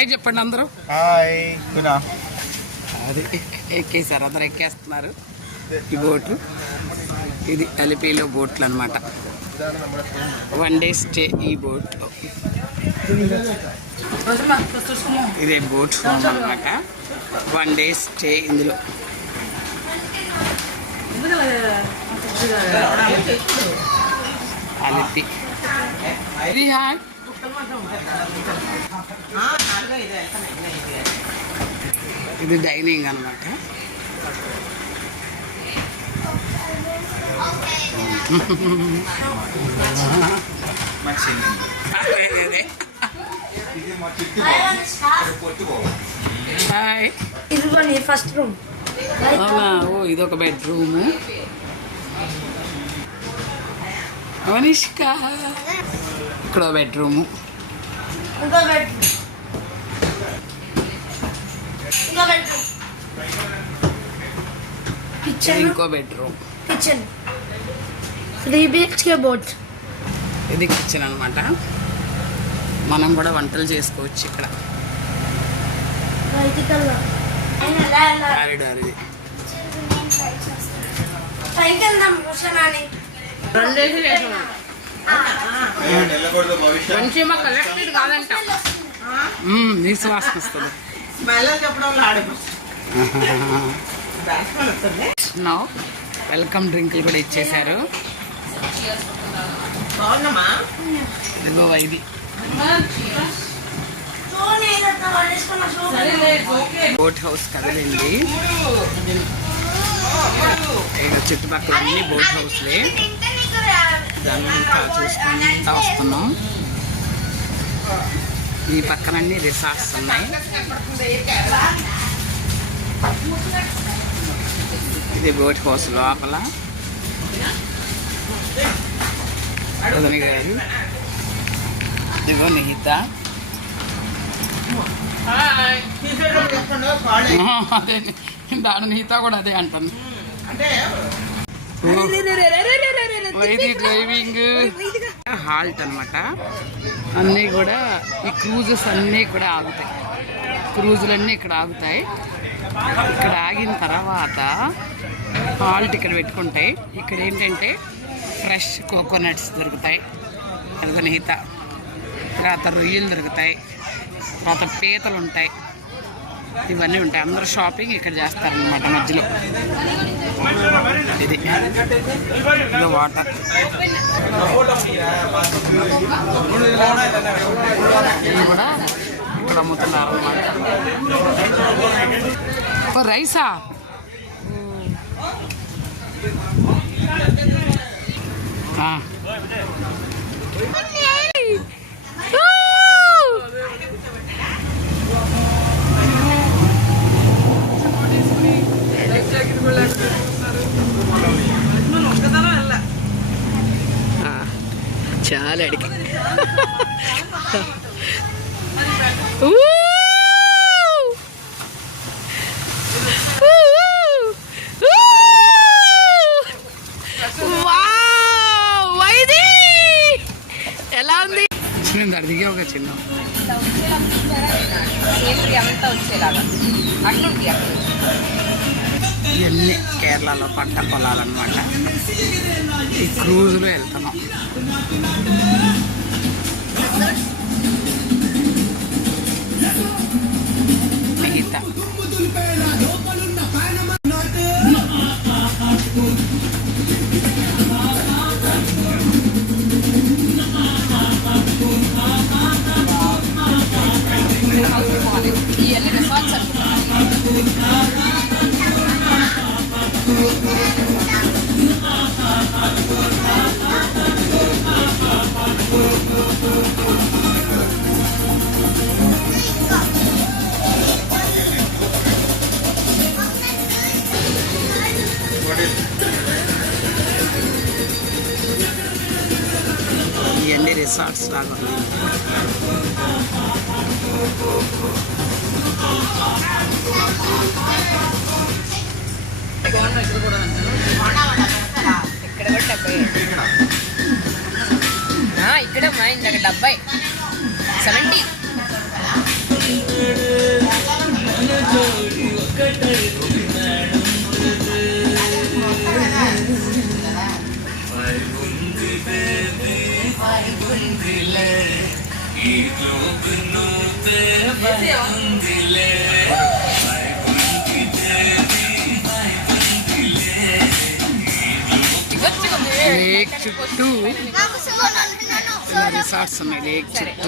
Hi చెప్పండి అందరూ. Hi. అది ఎక్కేసారు, అందరు ఎక్కేస్తున్నారు ఈ బోటు. ఇది అలిపిలో బోట్లు అనమాట. 1 day స్టే ఈ బోట్లో. ఇదే బోట్ హోమ్ అనమాట. 1 day స్టే ఇందులో. అలిపి ఇది హాయ్. ఇది డైనింగ్ అనమాట. First room. ఓ ఇదొక బెడ్రూము. అవనిష్క ఇక్కడ బెడ్రూము. ఇంకో బెడ్రూమ్. Kitchen 3 BHK boat. ఇది కిచెన్ అనమాట. మనం కూడా వంటలు చేసుకోవచ్చు ఇక్కడ. కారిడార్ ఇది. నీసు వాసన వస్తుంది. వెల్కమ్ డ్రింకులు కూడా ఇచ్చేసారు. ఇదిగో ఇది బోట్ హౌస్ కదలండి. చుట్టుపక్కల అన్ని బోట్ హౌస్లే. దాన్ని చూసుకుంటా వస్తున్నాం. ఈ పక్కన అన్ని రిసార్ట్స్ ఉన్నాయి. ఇది బోట్ హౌస్ లోపల. వదిన గారు ఇదిగో నిహిత. అదే దాని నిహిత కూడా అదే అంటాను. ఇది డ్రైవింగ్ హాల్ట్ అనమాట. అన్నీ కూడా ఈ క్రూజెస్ అన్నీ కూడా ఆగుతాయి. క్రూజులన్నీ ఇక్కడ ఆగుతాయి. ఇక్కడ ఆగిన తర్వాత హాల్ట్ ఇక్కడ పెట్టుకుంటాయి. ఇక్కడ ఏంటంటే ఫ్రెష్ కోకోనట్స్ దొరుకుతాయి. అది నిహిత. తర్వాత రొయ్యలు దొరుకుతాయి. తర్వాత పీతలు ఉంటాయి. ఇవన్నీ ఉంటాయి. అందరూ షాపింగ్ ఇక్కడ చేస్తారనమాట మధ్యలో. ఇది వాటర్. ఇది కూడా ఇక్కడ అమ్ముతున్నారు అనమాట. రైసా? చాలా అడిగి ఎలా ఉంది? నేను అడిగే ఒక చిన్న ఇవన్నీ కేరళలో పంట పొలాలన్నమాట. ఈ క్రూజ్లో వెళ్తున్నాం. మిగతా ఇవన్నీ రిసార్ట్స్ ఇవన్నీ రిసార్ట్స్ లాగా ఉన్నాయి. ఇక్కడ కూడా ఇక్కడ మా ఇందాక 70 70 లేక్ చుట్టూ రిసార్ట్స్ ఉన్నాయి. లేక్ చుట్టూ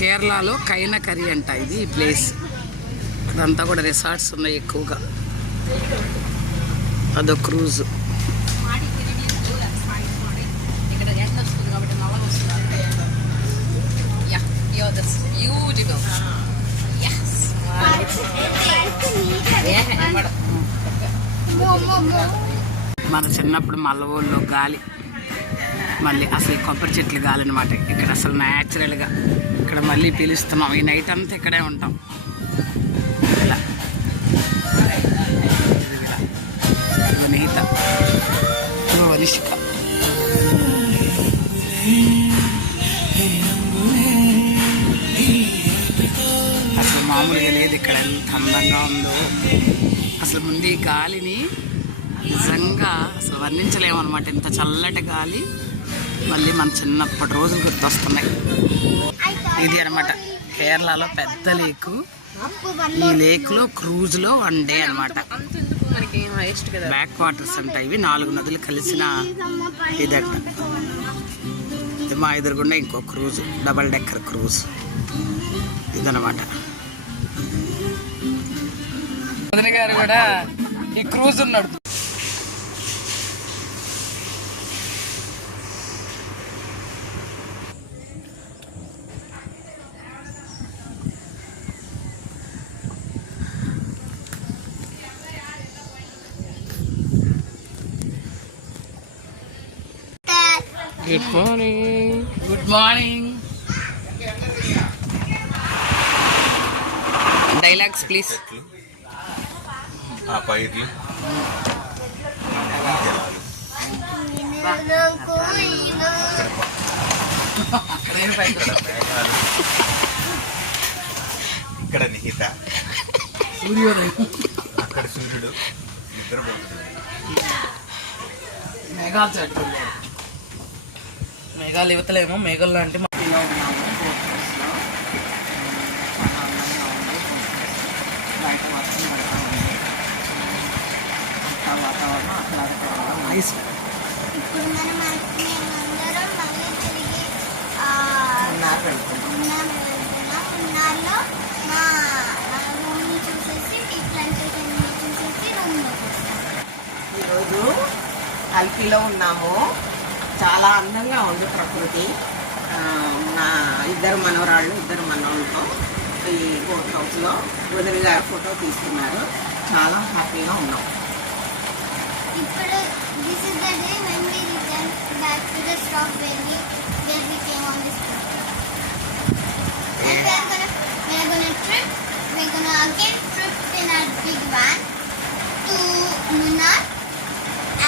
కేరళలో కైనకరి అంట ఇది ఈ ప్లేస్. అదంతా కూడా రిసార్ట్స్ ఉన్నాయి ఎక్కువగా. అదో క్రూజ్. మన చిన్నప్పుడు మల్లవోళ్ళు గాలి, మళ్ళీ అసలు కొబ్బరి చెట్లు గాలి అనమాట. ఇక్కడ అసలు న్యాచురల్గా ఇక్కడ మళ్ళీ పిలుస్తున్నాం. ఈ నైట్ అంతా ఇక్కడే ఉంటాం. ఇలా వినీత, వనిష్క. అసలు మామూలుగా లేదు ఇక్కడ, ఎంత అందంగా ఉందో. అసలు ముందు ఈ గాలిని నిజంగా అసలు వర్ణించలేమన్నమాట. ఇంత చల్లటి గాలి మళ్ళీ మన చిన్నప్పటి రోజులు గుర్తొస్తున్నాయి. ఇది అనమాట కేరళలో పెద్ద లేకు. ఈ లేక్లో క్రూజ్లో 1 డే అనమాట. బ్యాక్ వాటర్స్ అంట ఇవి. 4 నదులు కలిసిన ఇదంట. మా ఎదురుగుండా ఇంకో క్రూజ్, డబల్ డెక్కర్ క్రూజ్ ఇదనమాట. వదిన గారు కూడా ఈ క్రూజ్ ఉన్నాడు. Good morning. Good morning. Dialogues please. పైర్లు ఇక్కడ నిహిత, సూర్యోదయం, అక్కడ సూర్యుడు, ఇద్దరు మేఘాలు చెట్టు. మేఘాలు ఇవతలేమో మేఘాలు అంటే మట్టిలో ఉన్నాము. బయట వర్షం పడతా ఉంది. వాతావరణం అట్లా నైస్. ఇప్పుడు మేమందరం మళ్ళీ తిరిగి ఉన్నారులో మా రూమ్ని చూసేసి ఇట్లాంటి చూసేసి రూమ్లోకి వస్తాం. ఈరోజు అల్పిలో ఉన్నాము. చాలా అందంగా ఉంది ప్రకృతి. నా ఇద్దరు మనవరాళ్ళతో ఈ బోట్ హౌస్లో వదిలి గారు ఫోటో తీసుకున్నారు. చాలా హ్యాపీగా ఉన్నాం. ఇప్పుడు this is the day when we return back to the stop where we came on this trip. And we're gonna trip. We're gonna again trip in our big van to Munnar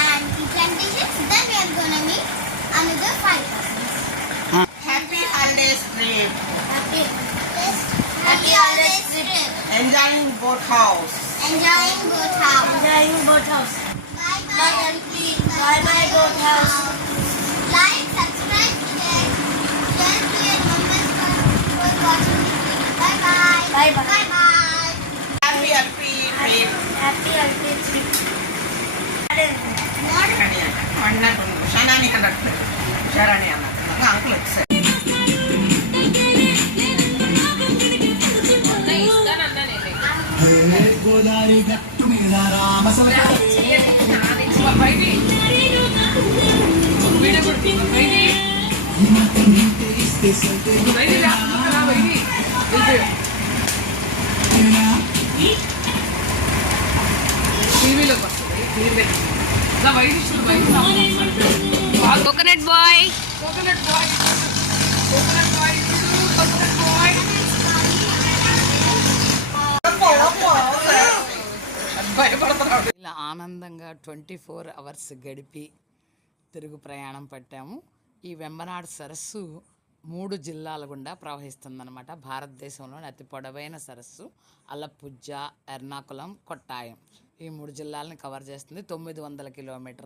and the plantations. Then we are gonna meet another 5 persons. Happy holidays trip. Happy holidays trip. Enjoying boat house. Enjoying boat house. Bye bye boat house. Like, subscribe, share to your numbers for watching this video. Bye bye. Happy అల్పి trip. Happy holidays trip. అన్నట్టు షనాని కన్నట్టు షరాని అన్నట్టు uncle వచ్చారు. గోదావరి గట్టు మీద రామసల coconut bye. ఇలా ఆనందంగా 24 hours గడిపి తిరుగు ప్రయాణం పట్టాము. ఈ వెంబనాడ్ సరస్సు 3 జిల్లాల గుండా ప్రవహిస్తుందన్నమాట. భారతదేశంలోని అతి పొడవైన సరస్సు. అలప్పుజ, ఎర్నాకుళం, కొట్టాయం ఈ 3 జిల్లాలను కవర్ చేస్తుంది. 900 కిలోమీటర్ల